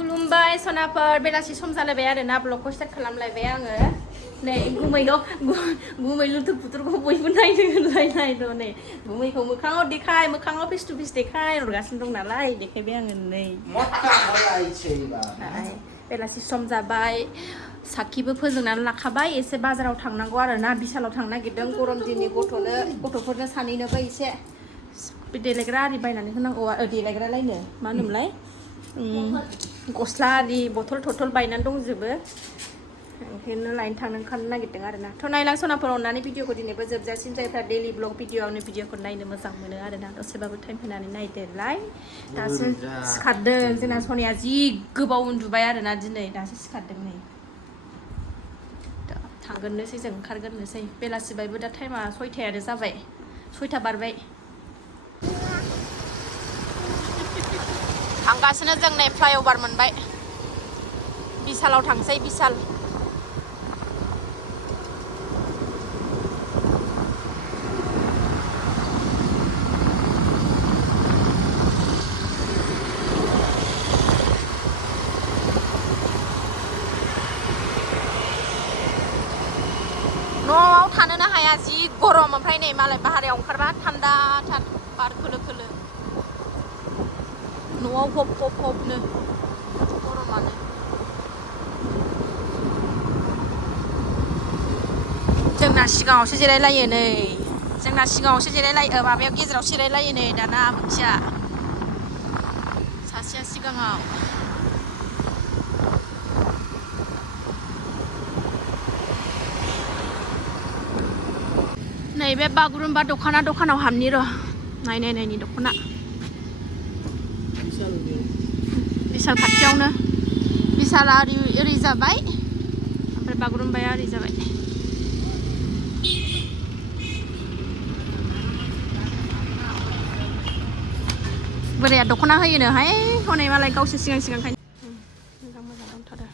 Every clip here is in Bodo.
खुलुमबाय सनाफोर बेलासि सम जालायबाय आरोना ब्लगखौ स्टार्ट खालामलायबाय आङो नै गुमै लुथुर पुथुरखौ बयबो नायनो होनलायनाय दं नै गुमैखौ मोखाङाव फेस टु फेस देखाय हरगासिनो दं नालाय देखायबाय आङो नै बेलासि सम जाबाय साखिबो फोजोंनानै लाखाबाय एसे बाजाराव थांनांगौ आरोना बिशालाव थांनो नागिरदों गरम दिननि गथ'फोरनो सानैनोबो एसे देलायग्रा आरि बायनानै होनांगौ देलायग्रालायनो मा होनोमोनलाय गस्ला आरि बथल थथल बायनानै दंजोबो ओंखायनो लायनो थांनो नागिरदों आरोना थ' नायलां सनाफोर अननानै भिडिअखौ दिनैबो जोबजासिम जायफ्रा डेलि ब्लग भिडिअआवनो भिडिअखौ नायनो मोजां मोनो आरोना दसेबाबो टाइम होनानै नायदेरलाय दासो सिखारदों जोंना सनाया जि गोबाव उन्दुबाय आरोना दिनै दासो सिखारदों नै थांगोरनोसै जों ओंखारगोरनोसै बेलासिबायबो दा टाइमा 6थायानो जाबाय 6था बारबाय थांगासिनो जों नै फ्लाइअभार मोनबाय बिशालाव थांसै बिशाल न'आव थानोनो हाया जि गरम ओमफ्राय नै मालाय बाहेरायाव ओंखारबा थान्दाथार बार खोलो खोलो न'आव हबनो गरमानो जोंना सिगाङावसो जिरायलायो नै माबायाव गेजेराव जिरायलायो नै दाना मोनसेया सासेया सिगाङाव नैबे बागुरुम्बा दखानाव हाबनि र' नायनायनि दख'ना बिशाल खाथियावनो बिशाला ओरै जाबाय ओमफ्राय बागुरुम्बाया ओरै जाबाय बोराया दख'ना होयोनोहाय हनै मालाय गावसोर सिगांखायनो मोजां दंथारो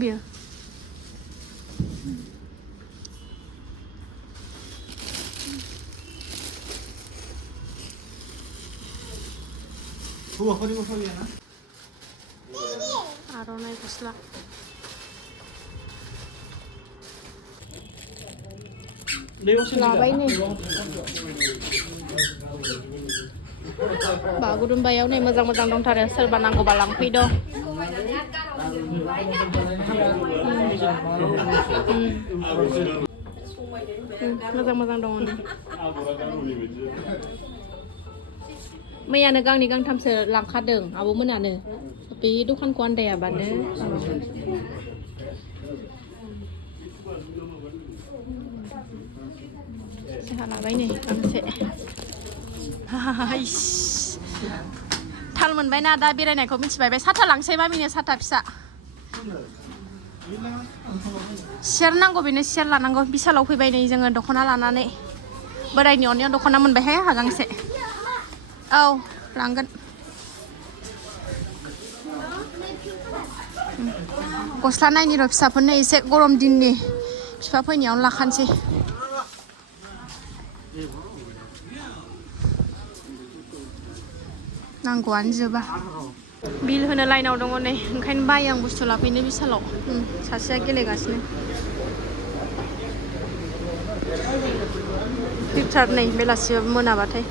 Biar आर'नाइ गस्ला लाबाय नै बागुरुम्बायाव नै मोजां दंथारो सोरबा नांगौबा लांफैद' मोजां दङ मैयानो गांनै गांथामसो लांखादों आब'मोनानो बे दखानखौ आन्दायाबानो जोंहा लाबाय नै गांसे थाल मोनबायना दा बेरायनायखौ मिथिबाय बे साथा लांसै मामिनो साथा फिसा सियार नांगौ बेनो सियार लानांगौ बिशालाव फैबाय नै जोङो दख'ना लानानै बोरायनि अननायाव दख'ना मोनबायहाय आंहा गांसे औ लांगोन गस्ला नायनि र' फिसाफोरनो एसे गरम दिननि बिफा फैनायावनो लाखानोसै नांगौआनो जोबा बिल होनो लाइनाव दङ नै ओंखायनो बायो आं बुस्थु लाफैनो बिशालाव सासेया गेलेगासिनो फिल्टार नै बेलासियाव मोनाबाथाय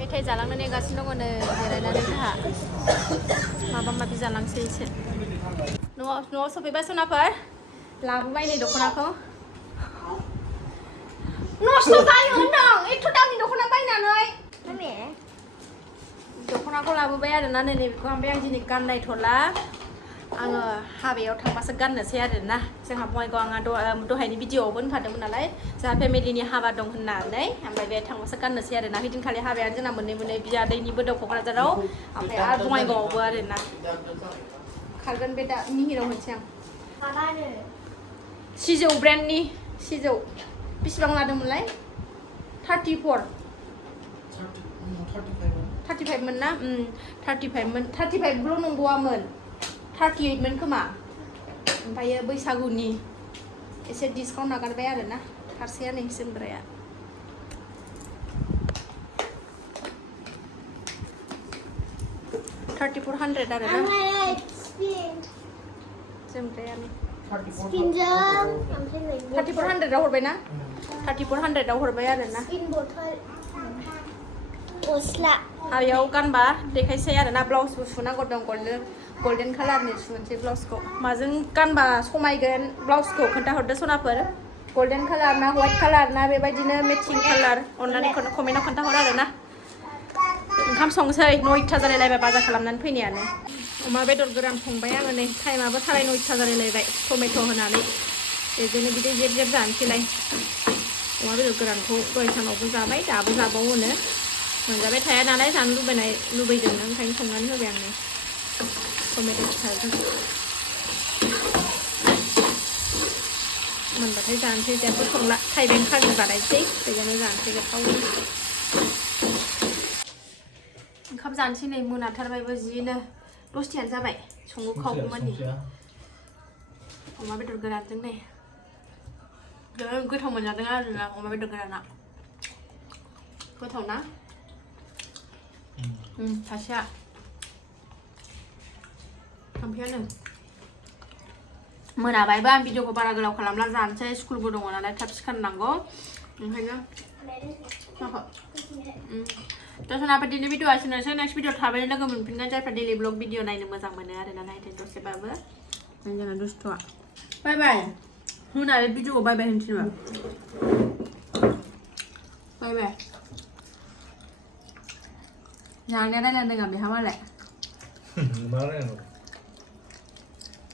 मेथाइ जालांनो नेगासिनो दङ नै जिरायनानै जोंहा माबा जालांसै एसे न'आव सफैबाय सनाफोर लाबोबाय नै दख'नाखौ नस्थ' जायो होनदों एथ' दामनि दख'ना बायनानै दख'नाखौ लाबोबाय आरोना नै बेखौ ओमफ्राय आं दिनै गाननाय थला आङो हाबायाव थांबासो गाननोसै आरोना जोंहा बङाइगाव आंहा दहायनि भिडिअआवबो होनखादोंमोन नालाय जोंहा फेमिलिनि हाबा दं होननानै ओमफ्राय बे थांबासो गाननोसै आरोना हैदिनखालि हाबायानो जोंना मोननै बियादैनिबो दं क'क्राझाराव ओमफ्राय आरो बङाइगावआवबो आरोना खारगोन बे दा मिहिराव होनसै आं सिजौ ब्रेन्डनि सिजौ बेसेबां लादोंमोनलाय 34 35 मोन ना 35ल' नंबावामोन 38 मोन खोमा ओमफ्रायो बैसागुनि एसे डिसकाउन्ट नागारबाय आरोना फारसेया नै जोमग्राया $3400 आरोना जोमग्राया नै 3400 आव हरबाय ना 3400 आव हरबाय आरोना गस्ला हाबायाव गानबा देखायसै आरोना ब्लाउसबो सुनांगौ दं गल्डेन कालारनि सुनोसै ब्लाउसखौ माजों गानबा समायगोन ब्लाउसखौ खोन्थाहरदो सनाफोर गल्डेन कालार ना व्हाइट कालार ना बेबायदिनो मेचिं कालार अननानै कमेन्टआव खोन्थाहर आरोना ओंखाम संसै 9ता जालायलायबाय बाजार खालामनानै फैनायानो अमा बेदर गोरान संबाय आङो नै टाइमाबो 9:30 जालायलायबाय टमेट' होनानै बेजोंनो बिदै जेब जेब जानोसैलाय अमा बेदर गोरानखौ दहाय सानावबो जाबाय दाबो जाबावोनो मोनजाबाय थाया नालाय जानो लुबैदोंनो ओंखायनो संनानै होबाय आं नै टमेट' फिसाजों मोनबाथाय जानोसै जेबो संला थाइबें खाजि बानायसै बेजोंनो जानोसै गोथाव ओंखाम जानोसै नै मोनाथारबायबो जिनो 10तायानो जाबाय संगु खावगौमानि अमा बेदर गोरानजों नै गोथाव मोनजादों आरोना अमा बेदर गोराना गोथाव ना सासेया थांफैयानो मोनाबायबो आं भिडिअखौ बारा गोलाव खालामला जानोसै स्कुलबो दङ नालाय थाब सिखारनांगौ ओंखायनो दसनाफोर दिनै भिडिअ आसिनोसै नेक्स्ट भिडिअ थाबैनो लोगो मोनफिनगोन जायफ्रा डेलि ब्लग भिडिअ नायनो मोजां मोनो आरोना नायदो दसेबाबो जोंना दुस्थ'आ बाय बाय होनानै भिडिअखौ बाय बाय होनसै नामा बाय बाय जानाया रायलायनो रोङा बेहा मालाय